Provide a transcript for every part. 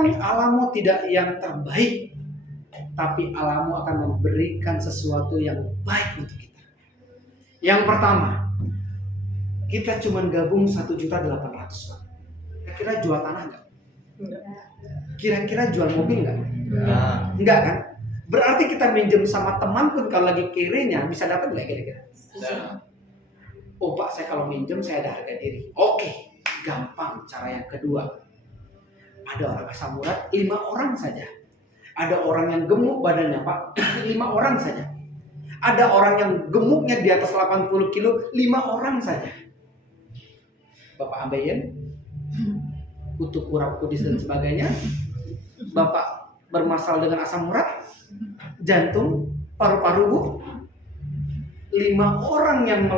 memang alammu tidak yang terbaik, tapi alammu akan memberikan sesuatu yang baik untuk kita. Yang pertama, kita cuma gabung 1.800.000. Kira-kira jual tanah nggak? Kira-kira jual mobil nggak? Enggak kan? Berarti kita minjem sama teman pun kalau lagi kirenya bisa dapat nggak kira-kira? Oh Pak, saya kalau minjem saya ada harga diri. Oke, gampang. Cara yang kedua, ada orang asam urat 5 orang saja. Ada orang yang gemuk badannya Pak 5 orang saja. Ada orang yang gemuknya di atas 80 kilo 5 orang saja. Bapak ambeien, kutuk kurap kudis dan sebagainya. Bapak bermasalah dengan asam urat, jantung, paru-paru Bu. 5 orang yang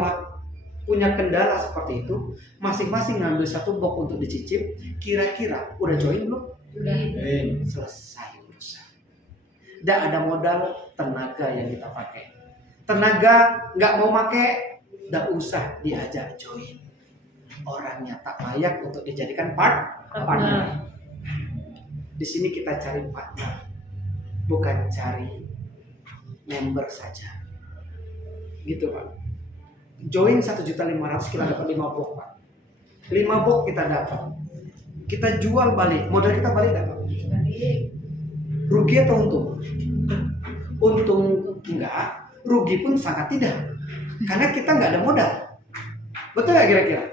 punya kendala seperti itu, masing-masing ngambil 1 box untuk dicicip. Kira-kira udah join belum? Udah. Selesai urusan. Tidak ada modal tenaga yang kita pakai. Tenaga nggak mau pakai, nggak usah diajak join. Orangnya tak layak untuk dijadikan partner. Di sini kita cari partner, bukan cari member saja. Gitu Pak. Join 1.500.000 kita dapat 5 box Pak. 5 box kita dapat. Kita jual balik, modal kita balik dapat. Rugi atau untung? Untung enggak, rugi pun sangat tidak. Karena kita nggak ada modal. Betul nggak kira-kira?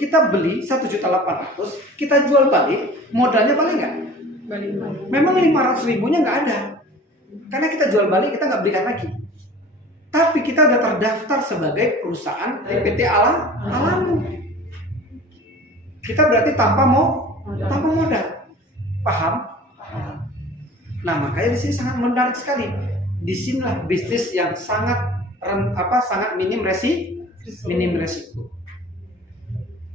Kita beli 1.800.000, kita jual balik, modalnya balik nggak? Balik. Memang 500.000-nya nggak ada. Karena kita jual balik, kita nggak belikan lagi. Tapi kita udah terdaftar sebagai perusahaan PT Alam. Kita berarti tanpa modal. Paham? Nah, makanya di sini sangat menarik sekali. Di sinilah bisnis yang sangat minim resiko.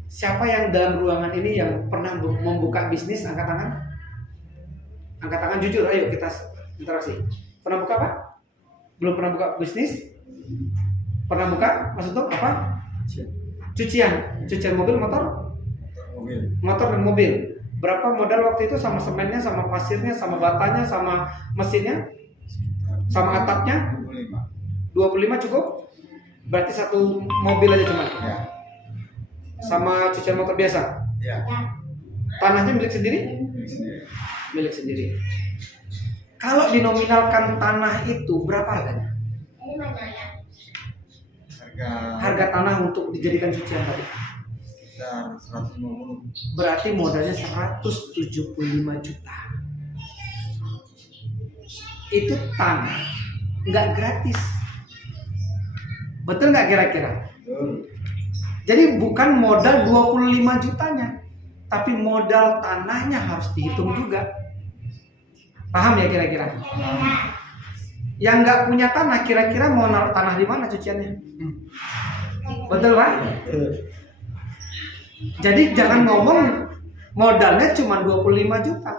Siapa yang dalam ruangan ini yang pernah membuka bisnis, angkat tangan? Angkat tangan jujur, ayo kita interaksi. Pernah buka apa? Belum pernah buka bisnis? Pernah buka? Maksud tuh apa? Cucian mobil, motor dan mobil. Berapa modal waktu itu sama semennya, sama pasirnya, sama batanya, sama mesinnya, sama atapnya? 25 cukup? Berarti 1 mobil aja cuma? Ya. Sama cucian motor biasa? Ya. Tanahnya milik sendiri? Milik sendiri. Kalau dinominalkan tanah itu berapa harganya? Harga tanah untuk dijadikan cucian tadi? Sekitar 150. Berarti modalnya 175 juta. Itu tanah nggak gratis. Betul nggak kira-kira? Jadi bukan modal 25 jutanya, tapi modal tanahnya harus dihitung juga. Paham ya kira-kira? Yang nggak punya tanah, kira-kira mau naruh tanah di mana cuciannya? Betul Pak? Jadi jangan ngomong modalnya cuma 25 juta.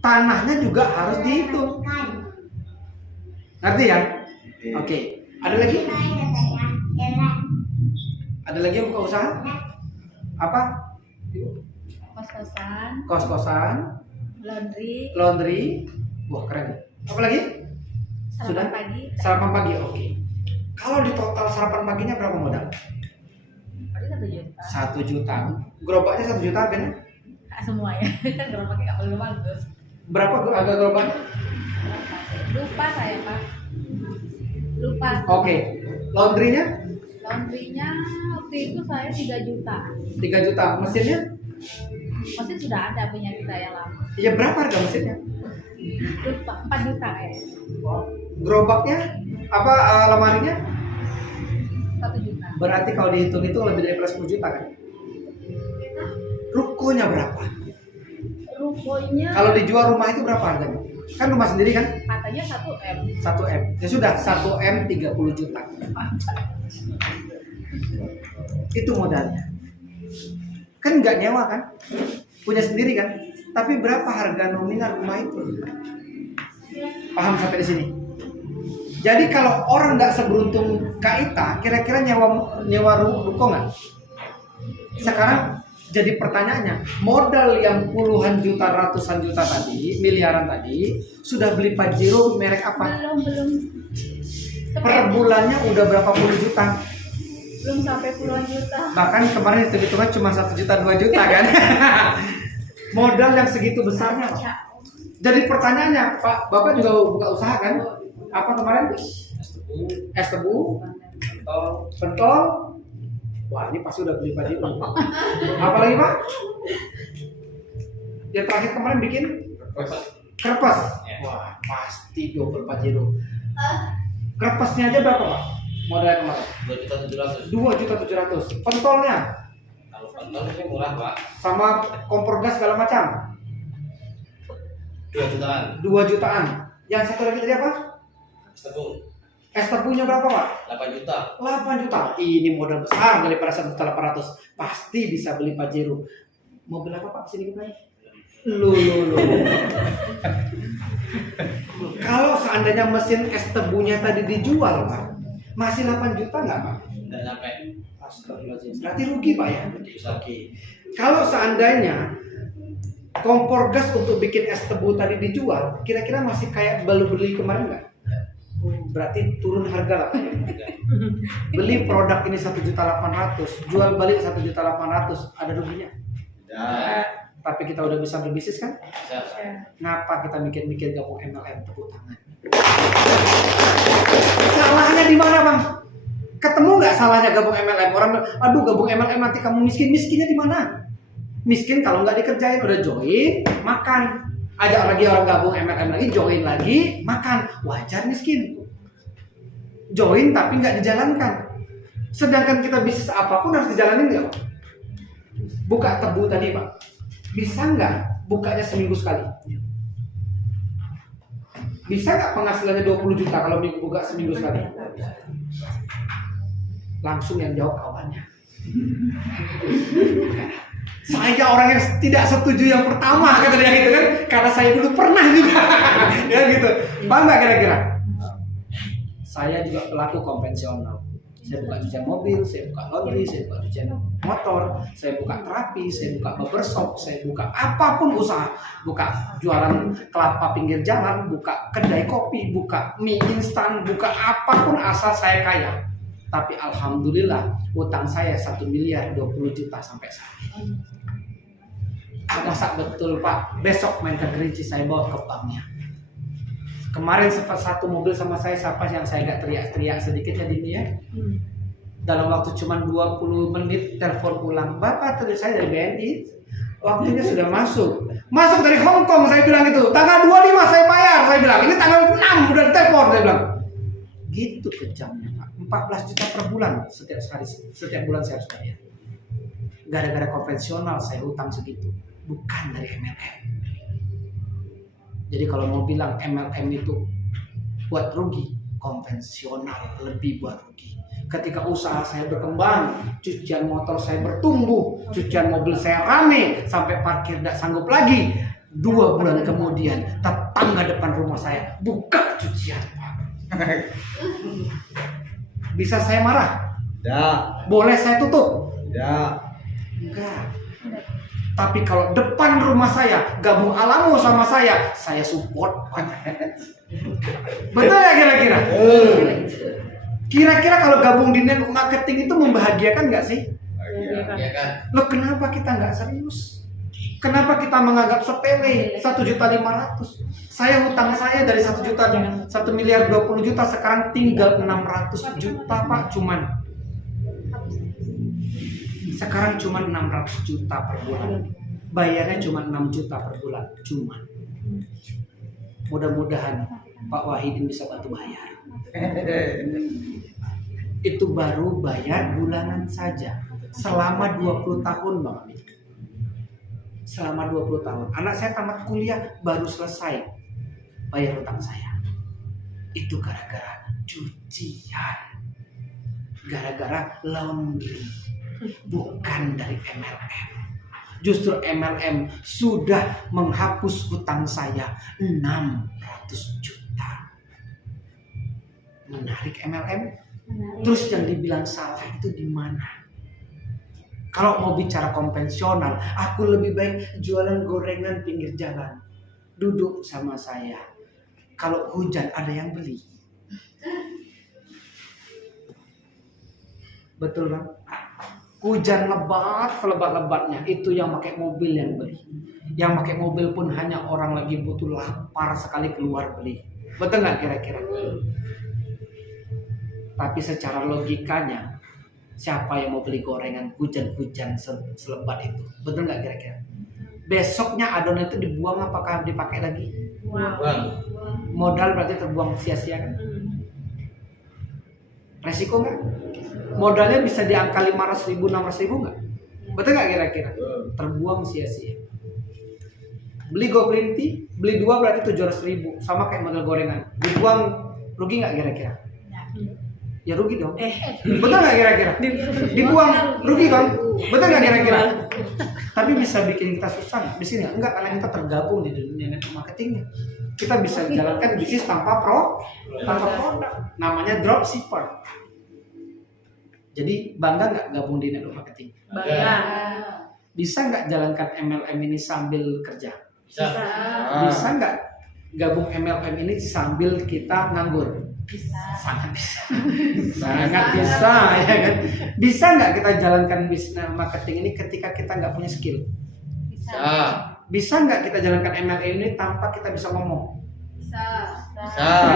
Tanahnya juga harus dihitung. Ngerti ya? Oke. Ada lagi? Ada lagi yang buka usaha? Apa? Kos-kosan, Kos-kosan, laundry. Wah, keren. Apa lagi? Sudah? Sarapan pagi. Oke. Kalau di total sarapan paginya berapa modal? Paling 1 juta. 1 juta. Gerobaknya 1 juta harganya? Semua ya. Kan gerobaknya nggak perlu bagus. Berapa harga gerobaknya? Lupa saya Pak. Lupa. Oke. Laundrynya? Laundrynya waktu itu saya 3 juta. 3 juta. Mesinnya? Mesin sudah ada punya kita yang lama. Ya berapa harga mesinnya? Lupa, 4 juta ya. Gerobaknya? Apa lemarinya? 1 juta. Berarti kalau dihitung itu lebih dari 10 juta kan? Rukonya berapa? Rukonya Kalau dijual rumah itu berapa harganya? Kan rumah sendiri kan? katanya 1 M. 1 M. Ya sudah, 1 M 30 juta. Itu modalnya. Kan nggak nyewa kan? Punya sendiri kan? Tapi berapa harga nominal rumah itu? Paham sampai di sini? Jadi kalau orang nggak seberuntung Kak Ita, kira-kira nyewa ruko nggak? Sekarang Jadi pertanyaannya, modal yang puluhan juta, ratusan juta tadi, miliaran tadi, sudah beli Pajero merek apa? Belum. Per bulannya udah berapa puluh juta? Belum sampai puluhan juta. Bahkan kemarin hitung-hitungan cuma 1 juta 2 juta kan? Modal yang segitu besarnya Pak. Jadi pertanyaannya, Pak, Bapak juga buka usaha kan? Apa kemarin? Es tebu, pentol. Wah, ini pasti udah beli Pajero. Apa lagi Pak? Yang terakhir kemarin bikin kerpes. Wah, pasti double Pajero. Kerpesnya aja berapa Pak? Modalnya kemarin? 2.700.000. Pentolnya? Kalau pentol ini murah Pak, Sama kompor gas segala macam? 2 jutaan. 2 jutaan. Yang satu lagi tadi apa? Setepung Es tebunya berapa Pak? 8 juta. 8 juta. Ini modal besar daripada 1.800.000. Pasti bisa beli Pajero. Mobil apa Pak? Sini kita. Lu. Kalau seandainya mesin es tebunya tadi dijual Pak, masih 8 juta nggak Pak? Tidak nyampe. Astagfirullahaladzim. Berarti rugi Pak ya? Bisa. Oke. Kalau seandainya kompor gas untuk bikin es tebu tadi dijual, kira-kira masih kayak baru beli kemarin nggak? Berarti turun harga lah. Beli produk ini 1.800.000, jual balik 1.800.000, ada ruginya. Ya. Tapi kita udah bisa berbisnis kan? Bisa. Ngapa kita mikir-mikir gabung MLM, tepuk tangan? Salahnya di mana Bang? Ketemu nggak salahnya gabung MLM? Orang bilang, aduh gabung MLM nanti kamu miskin. Miskinnya di mana? Miskin kalau nggak dikerjain, udah join, makan. Ajak lagi orang gabung MLM lagi, join lagi, makan. Wajar miskin. Join tapi nggak dijalankan. Sedangkan kita bisnis apapun harus dijalanin nggak Pak? Buka tebu tadi Pak, bisa nggak bukanya seminggu sekali? Bisa nggak penghasilannya 20 juta kalau buka seminggu sekali? Langsung yang jawab kawannya. Saya orang yang tidak setuju yang pertama kata dia gitu kan, karena saya dulu pernah juga ya gitu. Paham nggak kira-kira? Saya juga pelaku konvensional. Saya buka cucian mobil, saya buka laundry, saya buka cucian motor, saya buka terapi, saya buka barbershop, saya buka apapun usaha, buka jualan kelapa pinggir jalan, buka kedai kopi, buka mie instan, buka apapun asal saya kaya. Tapi alhamdulillah utang saya 1.020.000.000 sampai saat ini. Masa betul Pak, besok main ke Kerinci saya bawa ke banknya. Kemarin sempat satu mobil sama saya, siapa yang saya agak teriak-teriak sedikit ya Dini ya. Dalam waktu cuma 20 menit telepon pulang, Bapak tadi saya dari BNI, waktunya sudah masuk dari Hong Kong, saya bilang itu tanggal 25 saya bayar, saya bilang ini tanggal 6 udah telepon, saya bilang gitu kejamnya Pak. 14 juta per bulan setiap bulan saya harus bayar. Gara-gara konvensional saya hutang segitu, bukan dari MLM. Jadi kalau mau bilang MLM itu buat rugi, konvensional lebih buat rugi. Ketika usaha saya berkembang, cucian motor saya bertumbuh, cucian mobil saya rame, sampai parkir tidak sanggup lagi. 2 bulan kemudian, tetangga depan rumah saya buka cucian. Bisa saya marah? Ya. Boleh saya tutup? Ya. Enggak. Tapi kalau depan rumah saya gabung Alamo sama saya support. Betul ya kira-kira? Kira-kira kalau gabung di network marketing itu membahagiakan nggak sih? Ya kan? Loh kenapa kita nggak serius? Kenapa kita menganggap sepele 1.500.000? Saya hutang saya dari 1.020.000.000 sekarang tinggal 600 juta Pak cuman. Sekarang cuma 600 juta per bulan. Bayarnya cuma 6 juta per bulan cuma. Mudah-mudahan Pak Wahidin bisa bantu bayar. Itu baru bayar bulanan saja. Selama 20 tahun Bang Amin. Selama 20 tahun. Anak saya tamat kuliah baru selesai bayar hutang saya. Itu gara-gara cucian. Gara-gara laundry. Bukan dari MLM. Justru MLM sudah menghapus hutang saya 600 juta. Menarik MLM. Terus yang dibilang salah itu di mana? Kalau mau bicara konvensional, aku lebih baik jualan gorengan pinggir jalan. Duduk sama saya. Kalau hujan ada yang beli. Betul kan? Hujan lebat, selebat-lebatnya itu yang pakai mobil yang beli. Yang pakai mobil pun hanya orang lagi butuh lapar sekali keluar beli. Betul nggak kira-kira? Tapi secara logikanya, siapa yang mau beli gorengan hujan-hujan selebat itu? Betul nggak kira-kira? Besoknya adonan itu dibuang apakah dipakai lagi? Bang. Modal berarti terbuang sia-sia kan? Resiko nggak? Modalnya bisa di angka 500.000, 600.000 nggak? Betul nggak kira-kira? Terbuang sia-sia. Beli GoPrinti, beli 2 berarti 700.000, sama kayak modal gorengan. Dibuang rugi nggak kira-kira? Ya rugi dong. Betul nggak kira-kira? Dibuang rugi kan? Betul nggak kira-kira? Tapi bisa bikin kita susah nggak? Di sini enggak, karena kita tergabung di dunia network marketingnya. Kita bisa jalankan bisnis tanpa produk. Namanya dropshipper. Jadi bangga nggak gabung di network marketing? Bangga. Bisa nggak jalankan MLM ini sambil kerja? Bisa. Bisa nggak gabung MLM ini sambil kita nganggur? Sangat bisa. Sangat bisa, ya kan? Bisa nggak kita jalankan bisnis marketing ini ketika kita nggak punya skill? Bisa. Bisa nggak kita jalankan MLM ini tanpa kita bisa ngomong? Bisa.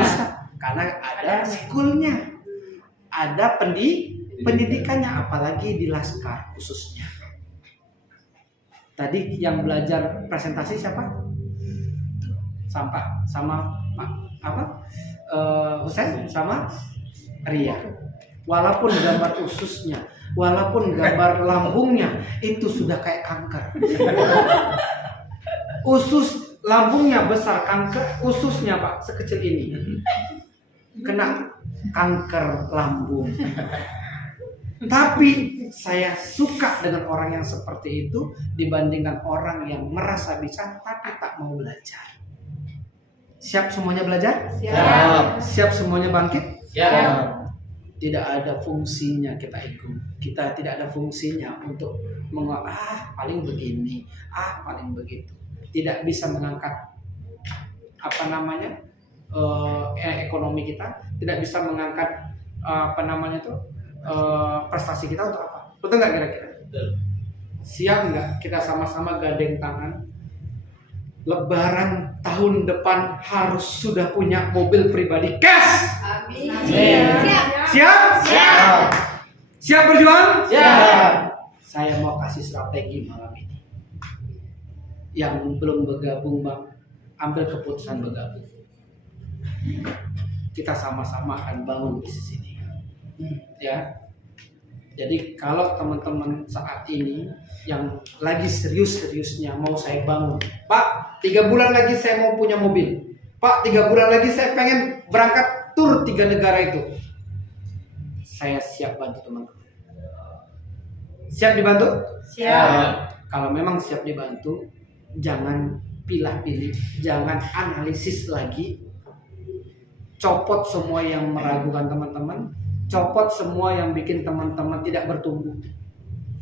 Bisa. Karena ada schoolnya, ada pendidikannya, apalagi di Laskar khususnya. Tadi yang belajar presentasi siapa? Sama Pak apa? Husain sama Ria. Walaupun gambar ususnya, walaupun gambar lambungnya itu sudah kayak kanker. Usus lambungnya besar, kanker ususnya Pak sekecil ini. Kena kanker lambung. Tapi saya suka dengan orang yang seperti itu dibandingkan orang yang merasa bisa tapi tak mau belajar. Siap semuanya belajar? Siap. Siap semuanya bangkit? Siap. Tidak ada fungsinya kita ikut. Kita tidak ada fungsinya untuk paling begini, paling begitu. Tidak bisa mengangkat ekonomi kita, tidak bisa mengangkat prestasi kita untuk apa? Betul nggak kira-kira? Betul. Siap nggak kita sama-sama gandeng tangan? Lebaran tahun depan harus sudah punya mobil pribadi cash. Amin. Siap? Siap. Siap berjuang? Siap. Saya mau kasih strategi malam ini. Yang belum bergabung Bang, ambil keputusan bergabung. Kita sama-sama akan bangun bisnis ini. Ya. Jadi kalau teman-teman saat ini yang lagi serius-seriusnya mau saya bangun, Pak, 3 bulan lagi saya mau punya mobil, Pak, 3 bulan lagi saya pengen berangkat tur 3 negara itu, saya siap bantu teman-teman. Siap dibantu? Siap. Kalau memang siap dibantu, jangan pilih-pilih, jangan analisis lagi, copot semua yang meragukan teman-teman, copot semua yang bikin teman-teman tidak bertumbuh.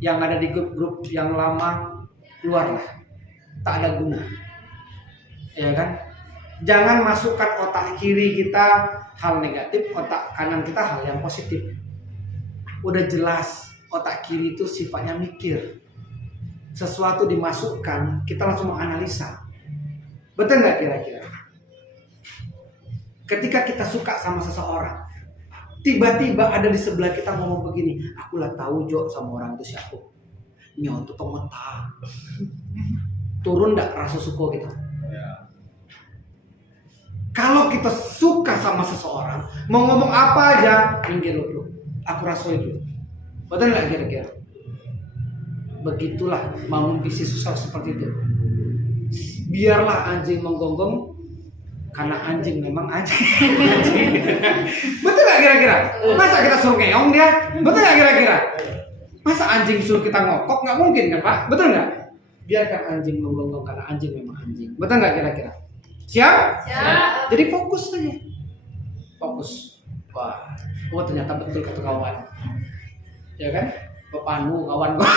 Yang ada di grup-grup yang lama, keluarlah, tak ada guna, ya kan? Jangan masukkan otak kiri kita hal negatif, otak kanan kita hal yang positif. Udah jelas otak kiri itu sifatnya mikir. Sesuatu dimasukkan, kita langsung menganalisa. Betul nggak kira-kira? Ketika kita suka sama seseorang, tiba-tiba ada di sebelah kita ngomong begini, aku lah tahu Jo sama orang itu siapa. Nyoto pemeta. Turun nggak rasa suka kita? Kalau kita suka sama seseorang, mau ngomong apa aja, minggir dulu. Aku rasoi dulu. Betul nggak kira-kira? Begitulah bangun bisnis susah seperti itu. Biarlah anjing menggonggong, karena anjing memang anjing. Betul nggak kira-kira? Masa kita suruh ngeong dia? Betul nggak kira-kira? Masa anjing suruh kita ngokok? Nggak mungkin kan Pak? Betul nggak? Biarkan anjing menggonggong karena anjing memang anjing. Betul nggak kira-kira? Siap? Siap. Jadi fokus saja. Fokus. Wah, ternyata betul kata kawan. Ya kan? Pepanu kawan gue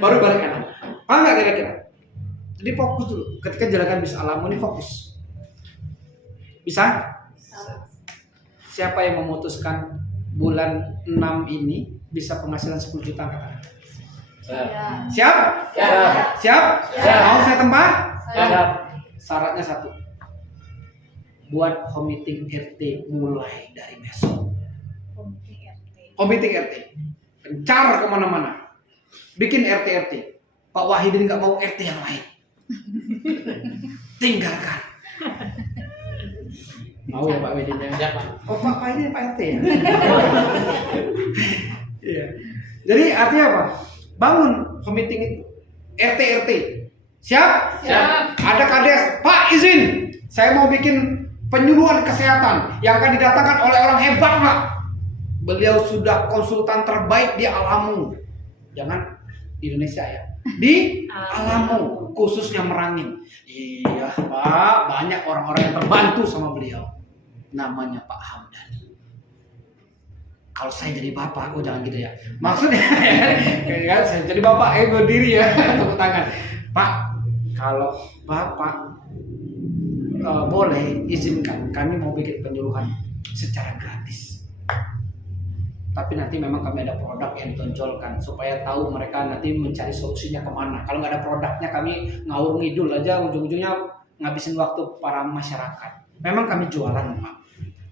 baru balik kanan. Paham nggak kira-kira? Jadi fokus dulu. Ketika jalankan bis alamu ini fokus. Bisa? Siapa yang memutuskan bulan 6 ini bisa penghasilan 10 juta katakan? Saya. Siap? Siap. Siap? Siap. Mau saya tempat? Saya. Syaratnya satu. Buat home meeting RT mulai dari besok. Home meeting RT. Kencar kemana-mana. Bikin RT-RT. Pak Wahidin nggak mau RT yang lain. Tinggalkan. Mau ya Pak Wahidin ya? Siap, Pak. Oh Pak Wahidin Pak RT ya? Iya. Jadi artinya apa? Bangun home meeting itu. RT-RT. Siap? Siap. Ada kades. Pak izin. Saya mau bikin penyuluhan kesehatan yang akan didatangkan oleh orang hebat Pak. Beliau sudah konsultan terbaik di Alamu. Jangan di Indonesia ya. Di Alamu, khususnya Merangin. Iya Pak, banyak orang-orang yang terbantu sama beliau. Namanya Pak Hamdan. Kalau saya jadi bapak, oh jangan gitu ya. Maksudnya, kan saya jadi bapak, berdiri ya, tepuk tangan. Pak, kalau bapak boleh izinkan, kami mau bikin penyuluhan secara gratis. Tapi nanti memang kami ada produk yang ditonjolkan supaya tahu mereka nanti mencari solusinya kemana. Kalau nggak ada produknya kami ngawur ngidul aja, ujung-ujungnya ngabisin waktu para masyarakat. Memang kami jualan Pak,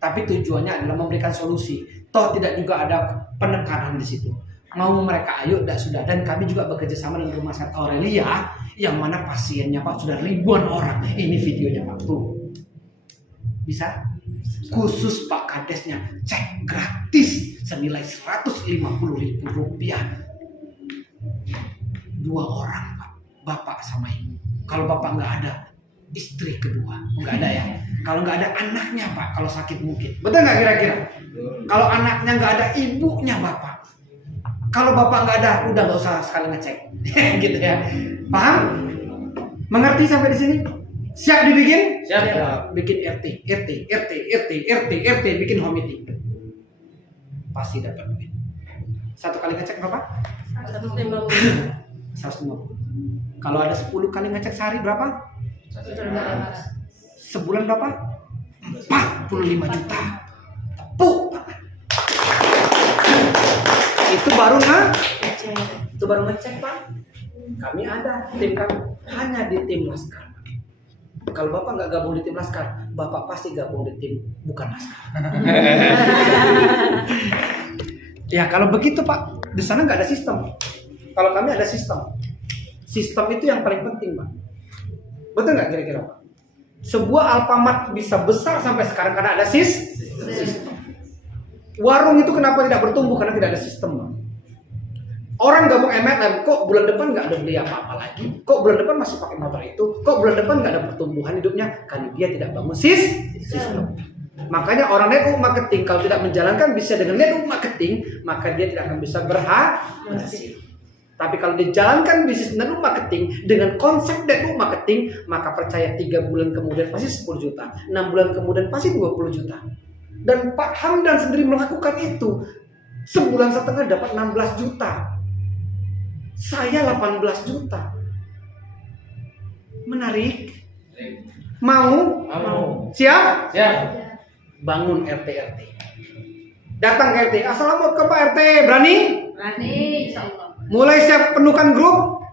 tapi tujuannya adalah memberikan solusi. Toh tidak juga ada penekanan di situ. Mau mereka ayo dah sudah. Dan kami juga bekerja sama dengan Rumah Sakit Aurelia yang mana pasiennya Pak sudah ribuan orang. Ini videonya Pak tuh. Bisa? Khusus Pak Kadesnya cek gratis senilai Rp150.000. 2 orang Pak, bapak sama ibu. Kalau bapak nggak ada, istri kedua nggak ada ya. Kalau nggak ada anaknya Pak, kalau sakit mungkin. Betul nggak kira-kira? Kalau anaknya nggak ada, ibunya bapak. Kalau bapak nggak ada, udah nggak usah sekali ngecek, gitu ya. Paham? Mengerti sampai di sini? Siap dibikin? Siap. Bikin RT, bikin home meeting. Pasti dapat duit. Satu kali ngecek berapa? 150. Kalau ada 10 kali ngecek sehari berapa? Sebulan berapa? 45 juta. Tepuk tangan. Itu baru ngecek Pak. Kami ada tim kami hanya di tim Laskar. Kalau Bapak nggak gabung di tim Laskar, Bapak pasti gabung di tim bukan Laskar. Ya kalau begitu Pak, di sana nggak ada sistem. Kalau kami ada sistem. Sistem itu yang paling penting Pak. Betul nggak kira-kira Pak? Sebuah Alfamart bisa besar sampai sekarang karena ada sistem. Warung itu kenapa tidak bertumbuh? Karena tidak ada sistem Pak. Orang gabung MLM, kok bulan depan nggak ada beli apa-apa lagi? Kok bulan depan masih pakai motor itu? Kok bulan depan nggak ada pertumbuhan hidupnya? Karena dia tidak bangun sistem. Makanya orang network marketing kalau tidak menjalankan bisa dengan network marketing, maka dia tidak akan bisa berhasil. Tapi kalau dijalankan bisnis network marketing dengan konsep network marketing, maka percaya 3 bulan kemudian pasti 10 juta, 6 bulan kemudian pasti 20 juta. Dan Pak Hamdan sendiri melakukan itu. Sebulan setengah dapat 16 juta. Saya 18 juta. Menarik? Mau? Siap? Siap. Bangun RT-RT. Datang ke RT. Assalamualaikum Pak RT. Berani? Berani, insyaallah. Mulai siap penuhkan grup?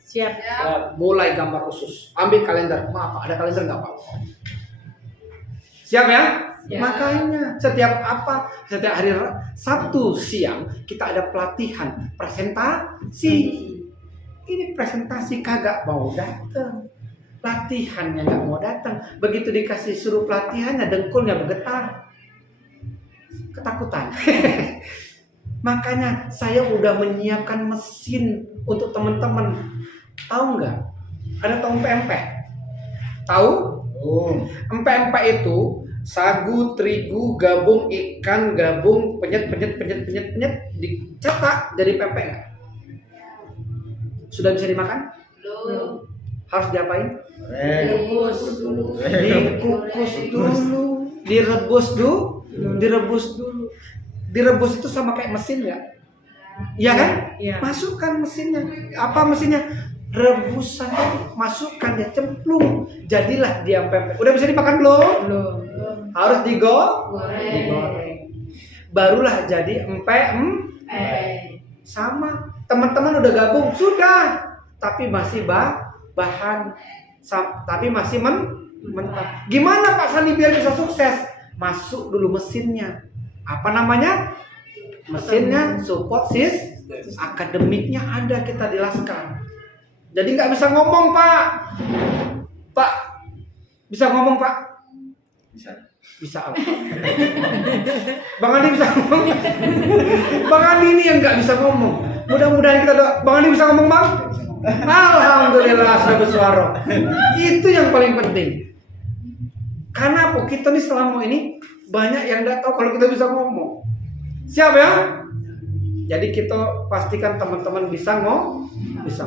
Siap. Mulai gambar khusus. Ambil kalender. Maaf Pak, ada kalender nggak Pak? Siap ya? Siap. Makanya setiap hari Sabtu siang kita ada pelatihan presentasi. Ini presentasi kagak mau datang, latihannya nggak mau datang. Begitu dikasih suruh pelatihannya dengkulnya bergetar, ketakutan. Makanya saya udah menyiapkan mesin untuk teman-teman. Tahu nggak? Ada tahu empek? Tahu? Empek itu sagu, terigu, gabung, ikan, gabung, penyet, dicetak dari pempek nggak? Sudah bisa dimakan? Belum. Harus diapain? Dikukus dulu. Dikukus dulu, direbus dulu. Direbus itu sama kayak mesin nggak? Iya kan? Iya. Masukkan mesinnya. Apa mesinnya? Rebusan. Masukkan dia cemplung. Jadilah dia pempek. Udah bisa dimakan belum? Belum. Harus digoreng. Barulah jadi empek. Sama. Teman-teman udah gabung, sudah. Tapi masih bahan. Tapi masih mentah. Gimana Pak Sandi biar bisa sukses? Masuk dulu mesinnya. Apa namanya? Mesinnya support akademiknya ada, kita jelaskan. Jadi nggak bisa ngomong Pak. Pak bisa ngomong Pak? Bisa apa? Bang Andi bisa ngomong. Bang Andi ini yang nggak bisa ngomong. Mudah-mudahan kita doa. Bang Andi bisa ngomong Bang? Alhamdulillah sudah bersuara. Itu yang paling penting. Karena apa? Kita nih selama ini banyak yang nggak tahu kalau kita bisa ngomong. Siap ya? Jadi kita pastikan teman-teman bisa bisa.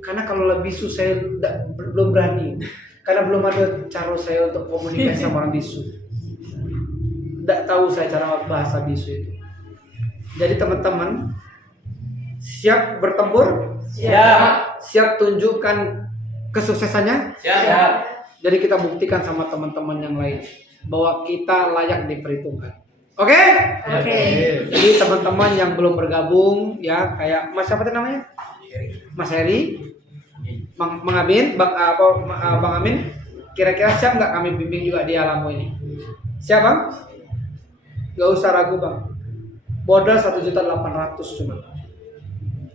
Karena kalau lebih bisu saya belum berani. Karena belum ada cara saya untuk komunikasi sama orang bisu. Tidak tahu saya cara bahasa bisu itu. Jadi teman-teman siap bertempur? Siap. Siap tunjukkan kesuksesannya? Siap. Jadi kita buktikan sama teman-teman yang lain bahwa kita layak diperhitungkan. Oke? Jadi teman-teman yang belum bergabung ya kayak Mas siapa tadi namanya? Mas Heri, Bang Amin, Bang Amin, kira-kira siap nggak kami bimbing juga di Alamo ini? Siap Bang? Gak usah ragu Bang. Modal 1.800.000 cuma.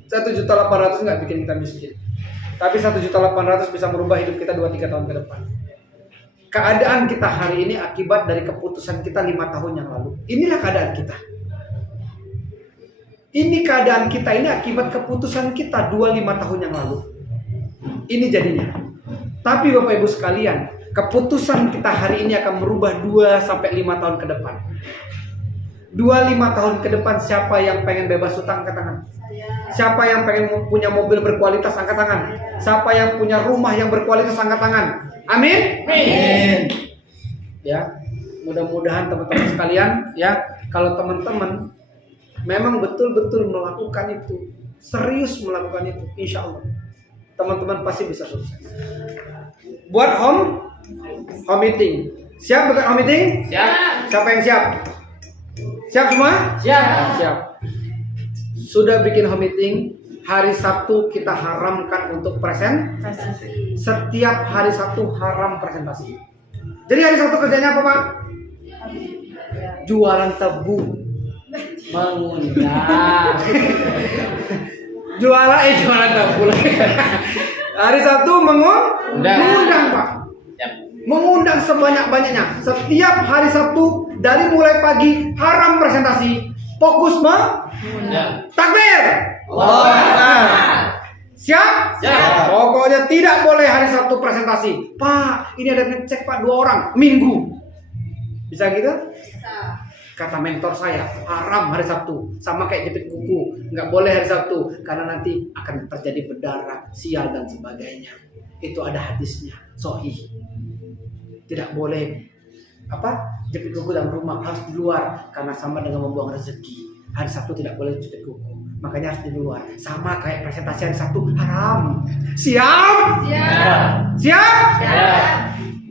1.800.000 nggak bikin kita miskin. Tapi 1.800.000 bisa merubah hidup kita 2-3 tahun ke depan. Keadaan kita hari ini akibat dari keputusan kita 5 tahun yang lalu. Inilah keadaan kita. Ini keadaan kita ini akibat keputusan kita 2-5 tahun yang lalu. Ini jadinya. Tapi Bapak Ibu sekalian, keputusan kita hari ini akan merubah 2-5 tahun ke depan. 2-5 tahun ke depan siapa yang pengen bebas hutang angkat tangan? Siapa yang pengen punya mobil berkualitas angkat tangan? Siapa yang punya rumah yang berkualitas angkat tangan? Amin. Ya, mudah-mudahan teman-teman sekalian ya, kalau teman-teman memang betul-betul melakukan itu, serius melakukan itu, insya Allah teman-teman pasti bisa sukses. Buat home meeting, siap bukan home meeting? Siap. Siapa yang siap? Siap semua? Siap. Sudah bikin home meeting. Hari Sabtu kita haramkan untuk presentasi. Setiap hari Sabtu haram presentasi. Jadi hari Sabtu kerjanya apa Pak? Jualan tebu. Mengundang. jualan tebu. Hari Sabtu mengundang Pak. Mengundang sebanyak-banyaknya. Setiap hari Sabtu dari mulai pagi haram presentasi. Fokus takbir. Siap? Pokoknya tidak boleh hari Sabtu presentasi. Pak, ini ada ngecek Pak 2 orang minggu. Bisa gitu? Bisa. Kata mentor saya, haram hari Sabtu. Sama kayak jepit kuku, nggak boleh hari Sabtu karena nanti akan terjadi berdarah, sial dan sebagainya. Itu ada hadisnya, sahih. Tidak boleh jepit kuku dalam rumah, harus di luar karena sama dengan membuang rezeki. Hari Sabtu tidak boleh jepit kuku, makanya harus di luar. Sama kayak presentasi hari Sabtu haram. Siap?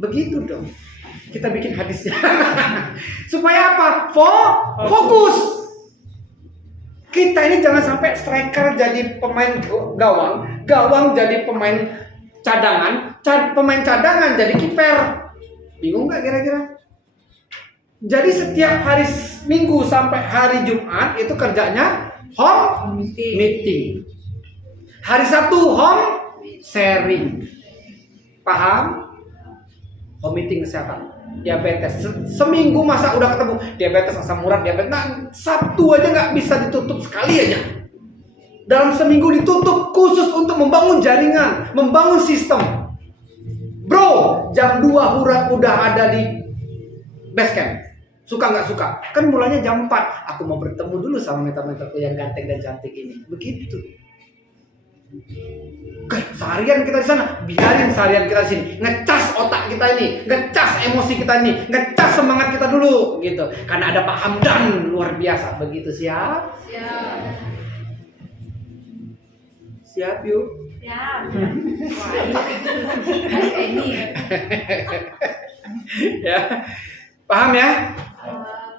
Begitu dong. Kita bikin hadisnya. Supaya apa? Fokus. Kita ini jangan sampai striker jadi pemain gawang jadi pemain cadangan, pemain cadangan jadi kiper. Bingung nggak kira-kira? Jadi setiap hari Minggu sampai hari Jumat itu kerjanya home meeting. Hari Sabtu home sharing. Paham? Home meeting kesehatan. Diabetes. Seminggu masa udah ketemu diabetes, asam urat, diabetes. Nah, Sabtu aja nggak bisa ditutup sekali aja. Dalam seminggu ditutup khusus untuk membangun jaringan, membangun sistem. Bro, jam 2 udah ada di base camp. Suka nggak suka? Kan mulanya jam 4. Aku mau bertemu dulu sama mentor-mentorku yang ganteng dan cantik ini. Begitu. Seharian kita di sana, biarin seharian kita di sini. Ngecas otak kita ini, ngecas emosi kita ini, ngecas semangat kita dulu gitu. Karena ada Pak Hamdan luar biasa. Begitu, siap? Siap. Siap yuk. Siap. Wah, ini. Ya. Paham ya?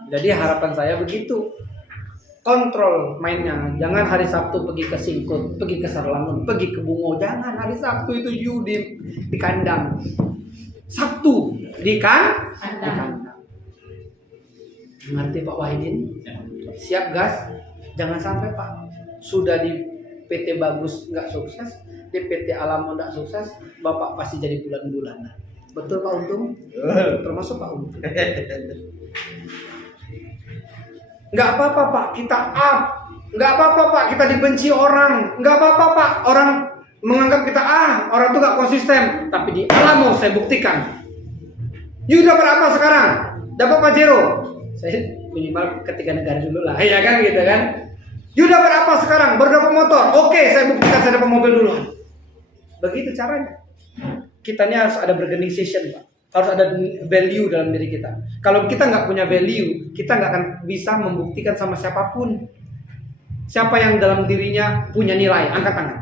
Jadi harapan saya begitu. Kontrol mainnya. Jangan hari Sabtu pergi ke Singkut, pergi ke Sarlangun, pergi ke Bungo. Jangan hari Sabtu itu di kandang. Sabtu di kandang. Ngerti Pak Wahidin? Siap gas? Jangan sampai Pak sudah di PT Bagus nggak sukses, di PT Alamo nggak sukses, Bapak pasti jadi bulan-bulanan. Betul Pak Untung? Termasuk Pak Untung. Nggak apa-apa Pak, kita up. Nggak apa-apa Pak, kita dibenci orang. Nggak apa-apa Pak, orang menganggap kita orang tuh nggak konsisten. Tapi di Alamo saya buktikan. You dapat apa sekarang? Dapat Pajero. Saya minimal ketiga negara dulu lah, ya kan gitu kan. You dapat apa sekarang? Baru dapat motor. Oke, saya buktikan saya dapat mobil duluan. Begitu caranya. Kitanya harus ada bargaining session Pak. Harus ada value dalam diri kita. Kalau kita nggak punya value, kita nggak akan bisa membuktikan sama siapapun. Siapa yang dalam dirinya punya nilai, angkat tangan.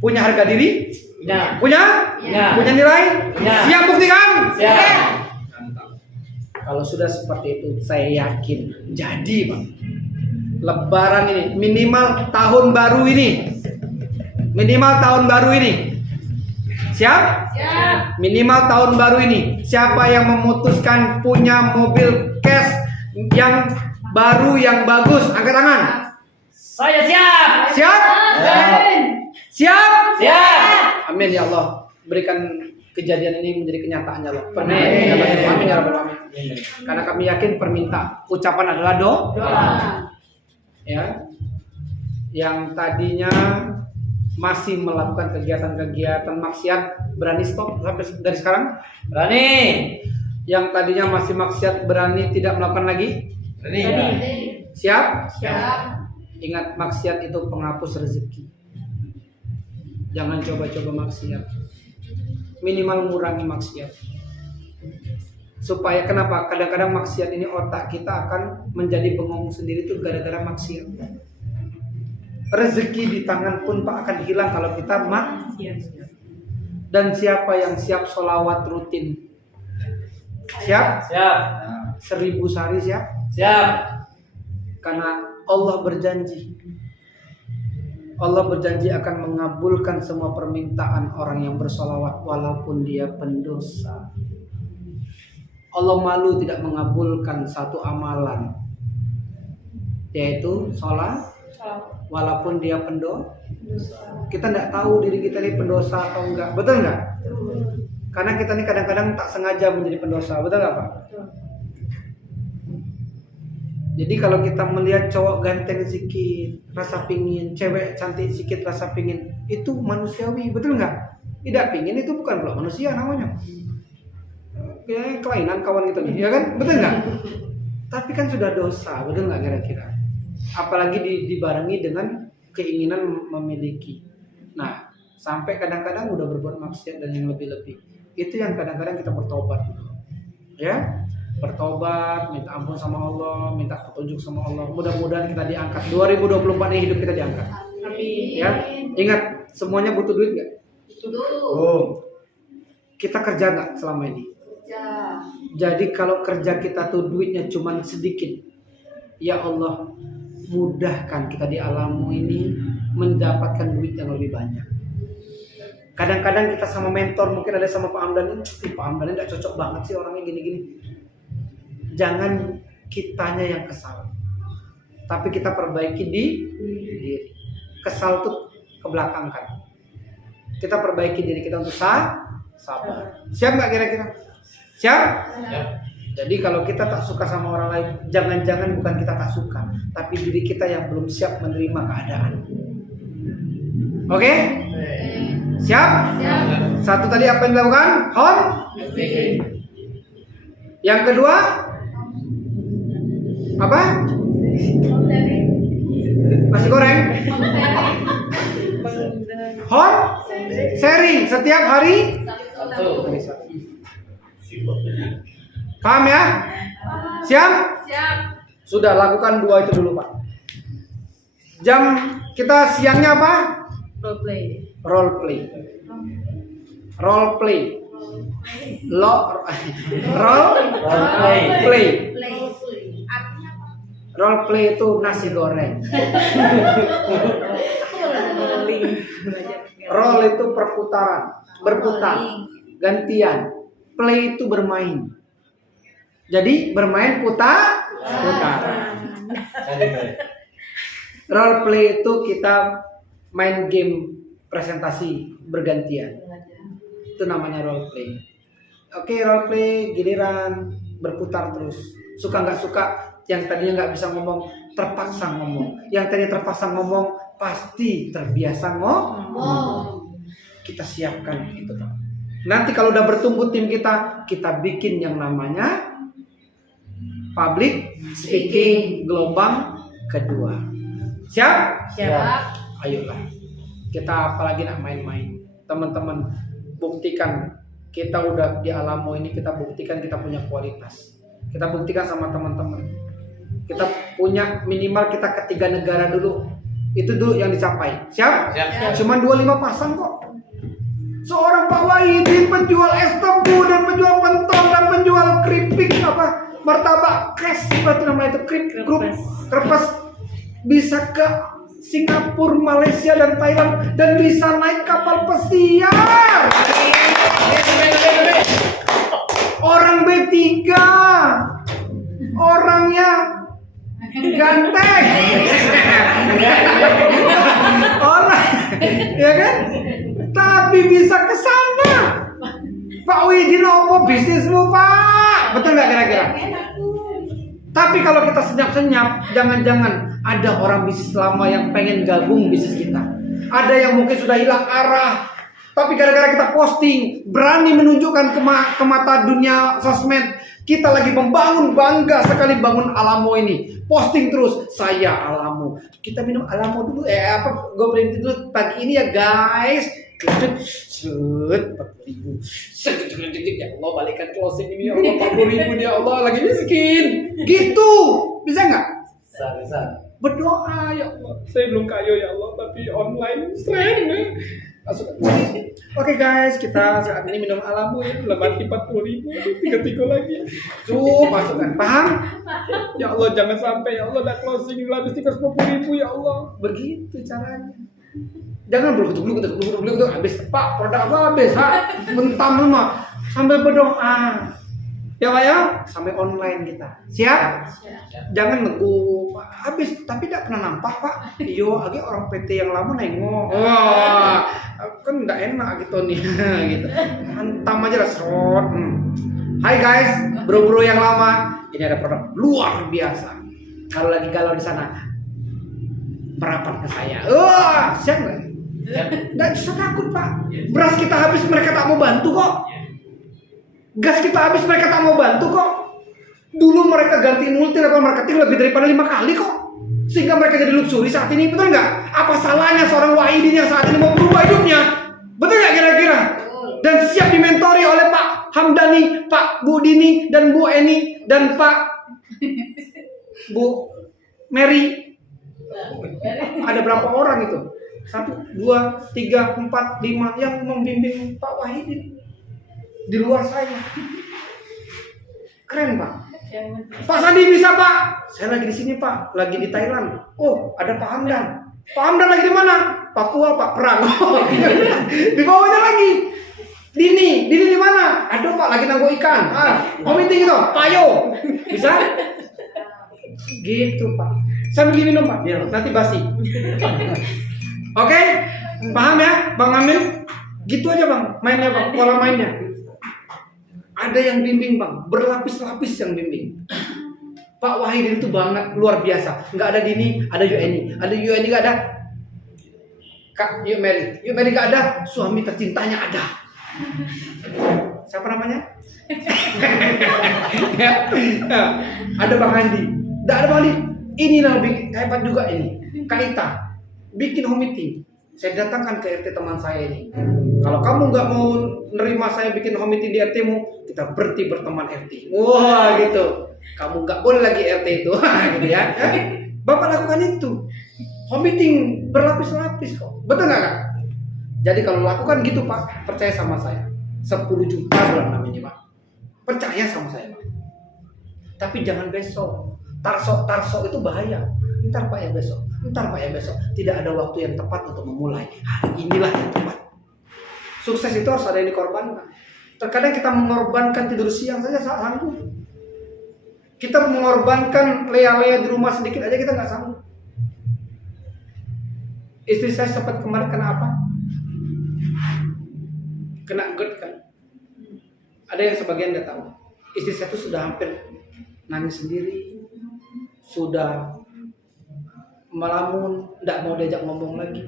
Punya harga diri? Ya. Punya? Ya. Punya nilai? Ya. Siap buktikan? Siap. Kalau sudah seperti itu, saya yakin jadi Pak. Lebaran ini, minimal tahun baru ini. Minimal tahun baru ini. Siap? Siap. Minimal tahun baru ini. Siapa yang memutuskan punya mobil cash yang baru, yang bagus? Angkat tangan. Saya siap. Siap? Amin. Siap? Siap. Amin ya Allah. Berikan kejadian ini menjadi kenyataan ya Allah. Amin. Amin ya Rabbal Alamin. Karena kami yakin ucapan adalah Doa. ya. Yang tadinya masih melakukan kegiatan-kegiatan maksiat, berani stop sampai dari sekarang? Berani. Yang tadinya masih maksiat, berani tidak melakukan lagi? Berani. Siap? Siap. Ingat, maksiat itu penghapus rezeki. Jangan coba-coba maksiat. Minimal ngurangi maksiat. Supaya kenapa? Kadang-kadang maksiat ini otak kita akan menjadi bengong sendiri itu gara-gara maksiat. Rezeki di tangan pun Pak akan hilang kalau kita maksiat. Dan siapa yang siap sholawat rutin? Siap? Siap. 1000 sehari siap? Siap. Karena Allah berjanji. Allah berjanji akan mengabulkan semua permintaan orang yang bersolawat walaupun dia pendosa. Allah malu tidak mengabulkan satu amalan, yaitu sholat walaupun dia pendosa. Kita tidak tahu diri kita ini pendosa atau enggak, betul enggak? Karena kita ini kadang-kadang tak sengaja menjadi pendosa, betul enggak Pak? Jadi kalau kita melihat cowok ganteng sedikit, rasa pingin, cewek cantik sedikit, rasa pingin, itu manusiawi, betul enggak? Tidak pingin itu bukan pula manusia namanya. Ya, kelainan kawan kita nih, ya kan? Betul enggak? Tapi kan sudah dosa, betul enggak kira-kira? Apalagi dibarengi dengan keinginan memiliki. Nah, sampai kadang-kadang udah berbuat maksiat dan yang lebih-lebih. Itu yang kadang-kadang kita bertobat. Ya? Bertobat, minta ampun sama Allah, minta petunjuk sama Allah. Mudah-mudahan kita diangkat. 2024 ini hidup kita diangkat. Amin. Ya? Ingat, semuanya butuh duit enggak? Tuh. Kita kerja enggak selama ini? Ya. Jadi kalau kerja kita tuh duitnya cuma sedikit, ya Allah mudahkan kita di alammu ini mendapatkan duit yang lebih banyak. Kadang-kadang kita sama mentor, mungkin ada sama Pak Hamdan ini, Pak Hamdan ini gak cocok banget sih orangnya gini-gini. Jangan kitanya yang kesal, tapi kita perbaiki di diri. Kesal tuh kebelakangkan. Kita perbaiki diri kita untuk sabar. Siap nggak kira-kira? Siap? Ya. Jadi kalau kita tak suka sama orang lain, jangan-jangan bukan kita tak suka, tapi diri kita yang belum siap menerima keadaan. Oke? Siap? Siap. Satu tadi apa yang dilakukan? Home. Yang kedua? Apa? Nasi goreng. Home. Sharing setiap hari. Satu. Paham ya? Siap? Siap. Sudah, lakukan 2 itu dulu Pak. Jam kita siangnya apa? Role play. Role play. Role play. Role play. Play. Artinya apa? Role play itu nasi goreng. Role itu perputaran, berputar, gantian. Play itu bermain. Jadi bermain putaran. Role play itu kita main game presentasi bergantian. Itu namanya role play. Oke, role play giliran berputar terus. Suka nggak suka, yang tadinya nggak bisa ngomong terpaksa ngomong. Yang tadinya terpaksa ngomong pasti terbiasa ngomong. Kita siapkan itu Pak. Nanti kalau udah bertumbuh tim kita bikin yang namanya public speaking gelombang kedua. Siap? Siap. Ayolah. Kita apalagi nak main-main. Teman-teman, buktikan kita udah di Alamo ini, kita buktikan kita punya kualitas. Kita buktikan sama teman-teman. Kita punya minimal kita ke 3 negara dulu. Itu dulu yang dicapai. Siap? Siap. Cuman 25 pasang kok. Seorang Pak Wahidin penjual es tebu dan penjual pentol dan penjual keripik martabak kres itu namanya itu kerpes bisa ke Singapura, Malaysia dan Thailand dan bisa naik kapal pesiar. Orang B3, orangnya ganteng. Orang, ya kan? Tapi bisa ke sana. Pak Widin, apa bisnismu Pak? Betul nggak kira-kira? Tapi kalau kita senyap-senyap, jangan-jangan ada orang bisnis lama yang pengen gabung bisnis kita. Ada yang mungkin sudah hilang arah, tapi gara-gara kita posting, berani menunjukkan ke mata dunia sosmed, kita lagi membangun, bangga sekali bangun Alamo ini. Posting terus, saya Alamo. Kita minum Alamo dulu, gue berhenti dulu pagi ini ya guys. Set 40.000. Ya Allah, balikan closing ini ya Allah, 40.000 ya Allah, lagi miskin. Gitu. Bisa nggak? Bisa. Berdoa ya Allah. Saya belum kaya ya Allah, tapi online sering. Masukkan. Oke guys, kita saat ini minum Alamo ya, lebih 40.000, 3 lagi. Tuh, masukkan. Paham? Ya Allah, jangan sampai ya Allah udah closing habis 350.000 ya Allah. Begitu caranya. Jangan beluk habis Pak, produk apa habis, ha? Mentam semua. Sampai berdoa. Ya Pak ya, sampai online kita. Siap? Jangan nunggu habis, tapi tidak pernah nampak Pak. Iyo, agak orang PT yang lama nengok. Wah, kan nggak enak gitu nih, gitu. Hantam aja lah, short. Hai guys, bro-bro yang lama, ini ada produk luar biasa. Kalau lagi galau di sana, merapat ke saya. Wah, siap nggak? Nggak usah takut Pak. Beras kita habis, mereka tak mau bantu kok. Gas kita habis, mereka tak mau bantu kok. Dulu mereka gantiin multi level marketing lebih daripada 5 kali kok. Sehingga mereka jadi luxury saat ini, betul nggak? Apa salahnya seorang Wahidin yang saat ini mau berubah hidupnya? Betul nggak kira-kira? Dan siap dimentori oleh Pak Hamdani, Pak Bu Dini, dan Bu Eni, dan Pak Bu Mary. Ada berapa orang itu? 1, 2, 3, 4, 5 yang membimbing Pak Wahidin. Di luar saya. Keren Pak. Pak Sandi bisa Pak. Saya lagi di sini Pak, lagi di Thailand. Oh, ada Pak Hamdan. Pak Hamdan lagi di mana? Papua Pak, perang. Di bawahnya lagi. Dini di mana? Aduh Pak, lagi nanggung ikan. Meeting itu, Payo. Bisa? Gitu Pak. Sambil minum Pak. Nanti basi. Oke? Paham ya, Bang Amin? Gitu aja Bang, mainnya Bang, pola mainnya. Ada yang bimbing Bang, berlapis-lapis yang bimbing. Pak Wahidin itu banget luar biasa. Nggak ada Dini, ada Yueni. Ada Yueni nggak ada Kak Yu Mary. Yu Mary nggak ada, suami tercintanya ada. Siapa namanya? Ya. Ada Bang Andi. Nggak ada Bang Andi. Ini lebih hebat juga ini. Kak Ita bikin home meeting. Saya datangkan ke RT teman saya ini. Kalau kamu nggak mau nerima saya bikin home meeting di RT-mu, kita berhenti berteman RT. Wah gitu. Kamu nggak boleh lagi RT itu, gitu ya. Bapak lakukan itu. Home meeting berlapis-lapis kok. Betul nggak Kak? Jadi kalau lakukan gitu Pak, percaya sama saya. 10 juta bulan namanya Pak. Percaya sama saya Pak. Tapi jangan besok. Tarso itu bahaya. Ntar Pak ya besok. Tidak ada waktu yang tepat untuk memulai. Hari inilah yang tepat. Sukses itu harus ada yang dikorbankan. Terkadang kita mengorbankan tidur siang saja sanggup. Kita mengorbankan lea-lea di rumah sedikit aja kita nggak sanggup. Istri saya sempat kemarin kena apa? Kena GERD kan? Ada yang sebagian nggak tahu. Istri saya tuh sudah hampir nangis sendiri, sudah melamun, tidak mau diajak ngomong lagi.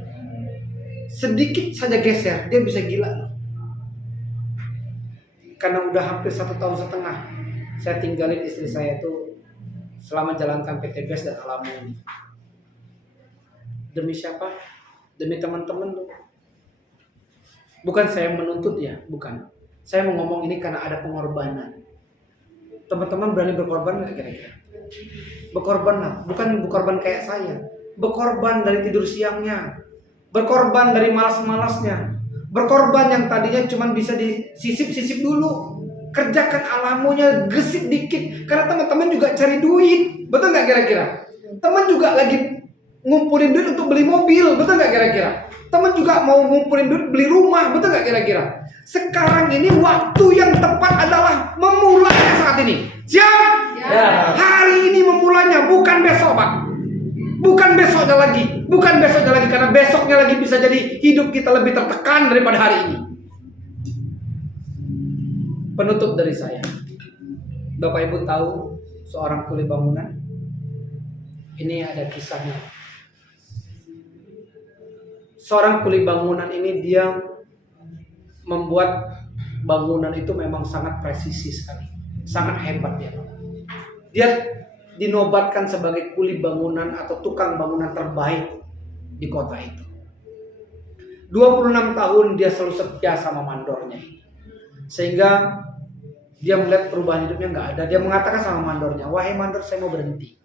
Sedikit saja geser, dia bisa gila. Karena udah hampir 1,5 tahun saya tinggalin istri saya itu selama jalankan PTBS dan Alamun. Demi siapa? Demi teman-teman tuh. Bukan saya menuntut ya, bukan. Saya mau ngomong ini karena ada pengorbanan. Teman-teman berani berkorban nggak kira-kira? Berkorban lah, bukan berkorban kayak saya. Berkorban dari tidur siangnya, berkorban dari malas-malasnya, berkorban yang tadinya cuma bisa disisip-sisip dulu, kerjakan alamunya gesit dikit, karena teman-teman juga cari duit, betul nggak kira-kira? Teman juga lagi ngumpulin duit untuk beli mobil, betul nggak kira-kira? Teman juga mau ngumpulin duit beli rumah, betul nggak kira-kira? Sekarang ini waktu yang tepat adalah memulainya saat ini. Siap? Ya. Hari ini memulainya, bukan besok Pak. Bukan besoknya lagi, karena besoknya lagi bisa jadi hidup kita lebih tertekan daripada hari ini. Penutup dari saya, Bapak Ibu tahu seorang kuli bangunan? Ini ada kisahnya. Seorang kuli bangunan ini dia membuat bangunan itu memang sangat presisi sekali, sangat hebat dia. Dia dinobatkan sebagai kuli bangunan atau tukang bangunan terbaik di kota itu. 26 tahun dia selalu setia sama mandornya. Sehingga dia melihat perubahan hidupnya nggak ada. Dia mengatakan sama mandornya, wahai mandor saya mau berhenti.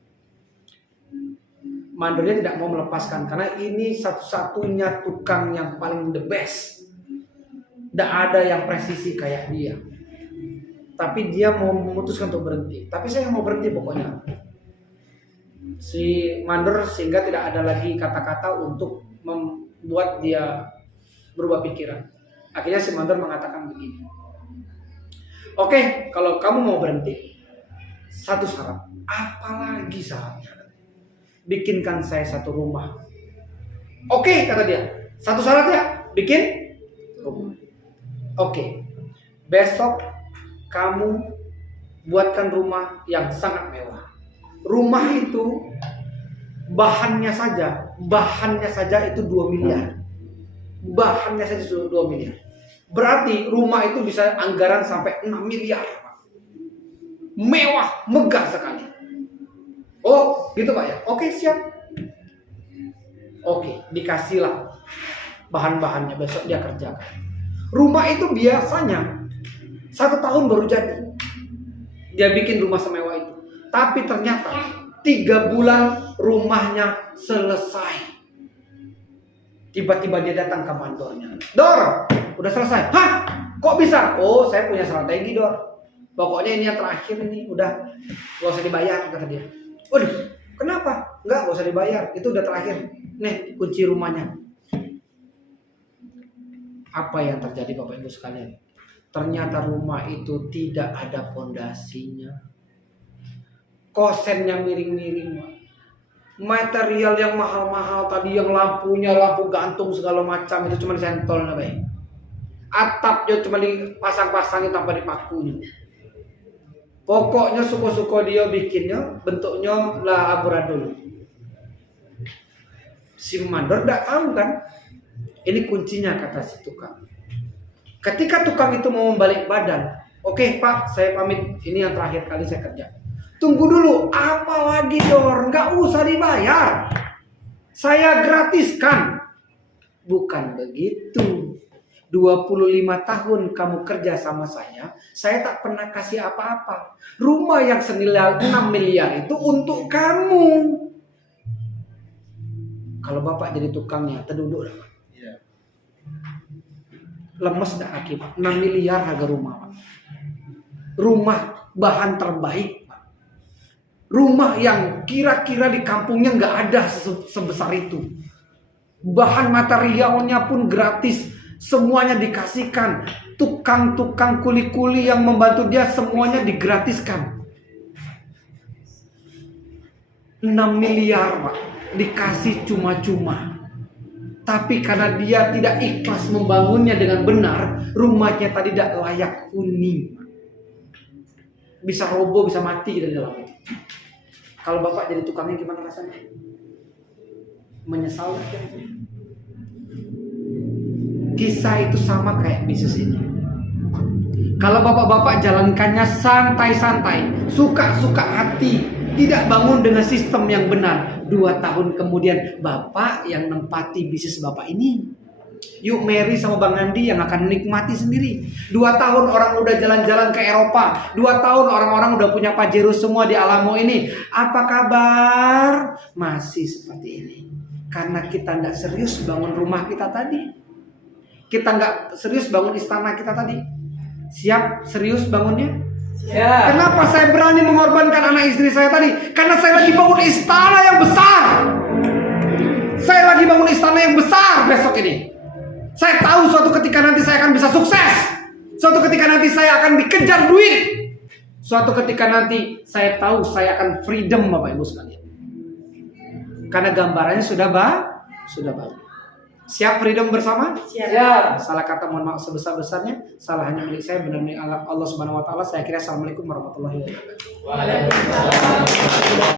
Mandornya tidak mau melepaskan karena ini satu-satunya tukang yang paling the best. Tidak ada yang presisi kayak dia. Tapi dia mau memutuskan untuk berhenti. Tapi saya mau berhenti pokoknya. Si mandor sehingga tidak ada lagi kata-kata untuk membuat dia berubah pikiran. Akhirnya si mandor mengatakan begini. Oke, kalau kamu mau berhenti, satu syarat. Apalagi syaratnya? Bikinkan saya satu rumah. Oke, kata dia. Satu syaratnya, bikin rumah. Oke, besok kamu buatkan rumah yang sangat mewah. Rumah itu bahannya saja itu 2 miliar. Bahannya saja 2 miliar. Berarti rumah itu bisa anggaran sampai 6 miliar. Mewah, megah sekali. Oh, gitu Pak ya? Oke, siap. Oke, dikasihlah bahan-bahannya, besok dia kerjakan. Rumah itu biasanya 1 tahun baru jadi. Dia bikin rumah semewah itu. Tapi ternyata 3 bulan rumahnya selesai. Tiba-tiba dia datang ke mandornya. Dor, udah selesai. Hah? Kok bisa? Oh, saya punya strategi Dor. Pokoknya ini yang terakhir ini. Udah, gak usah dibayar, kata dia. Waduh, kenapa? Enggak, gak usah dibayar. Itu udah terakhir. Nih, kunci rumahnya. Apa yang terjadi Bapak Ibu sekalian? Ternyata rumah itu tidak ada fondasinya. Kosennya miring-miring. Material yang mahal-mahal tadi, yang lampunya lampu gantung segala macam itu cuma sentol namanya. Atapnya cuma dipasang-pasangin tanpa dipakunya. Pokoknya suka-suka dia bikinnya bentuknya lah amburadul. Si mandor tidak tahu kan? Ini kuncinya kata si tukang. Ketika tukang itu mau membalik badan, oke Pak, saya pamit. Ini yang terakhir kali saya kerja. Tunggu dulu, apalagi Dor? Nggak usah dibayar. Saya gratiskan. Bukan begitu. 25 tahun kamu kerja sama saya tak pernah kasih apa-apa. Rumah yang senilai 6 miliar itu untuk kamu. Kalau bapak jadi tukangnya, terduduk dah, Pak. Iya. Lemes dah kaki, Pak. 6 miliar harga rumah, Pak. Rumah bahan terbaik, Pak. Rumah yang kira-kira di kampungnya nggak ada sebesar itu. Bahan materialnya pun gratis. Semuanya dikasihkan. Tukang-tukang kuli-kuli yang membantu dia semuanya digratiskan. 6 miliar, Pak, dikasih cuma-cuma. Tapi karena dia tidak ikhlas membangunnya dengan benar, rumahnya tadi tidak layak huni. Bisa roboh, bisa mati di dalam itu. Kalau bapak jadi tukangnya gimana rasanya? Menyesal kan? Kisah itu sama kayak bisnis ini. Kalau bapak-bapak jalankannya santai-santai, suka-suka hati, tidak bangun dengan sistem yang benar, 2 tahun kemudian bapak yang nempati bisnis bapak ini. Yuk Mary sama Bang Andi yang akan menikmati sendiri. 2 tahun orang udah jalan-jalan ke Eropa. 2 tahun orang-orang udah punya Pajero semua di Alamo ini. Apa kabar? Masih seperti ini. Karena kita tidak serius bangun rumah kita tadi. Kita nggak serius bangun istana kita tadi. Siap serius bangunnya? Siap. Kenapa saya berani mengorbankan anak istri saya tadi? Karena saya lagi bangun istana yang besar. Saya lagi bangun istana yang besar besok ini. Saya tahu suatu ketika nanti saya akan bisa sukses. Suatu ketika nanti saya akan dikejar duit. Suatu ketika nanti saya tahu saya akan freedom, Bapak Ibu sekalian. Karena gambarannya sudah bagus. Siap freedom bersama? Siap. Salah kata mohon maaf sebesar-besarnya. Salah hanya milik saya, benar milik Allah Subhanahu wa taala. Saya kira assalamualaikum warahmatullahi wabarakatuh. Waalaikumsalam.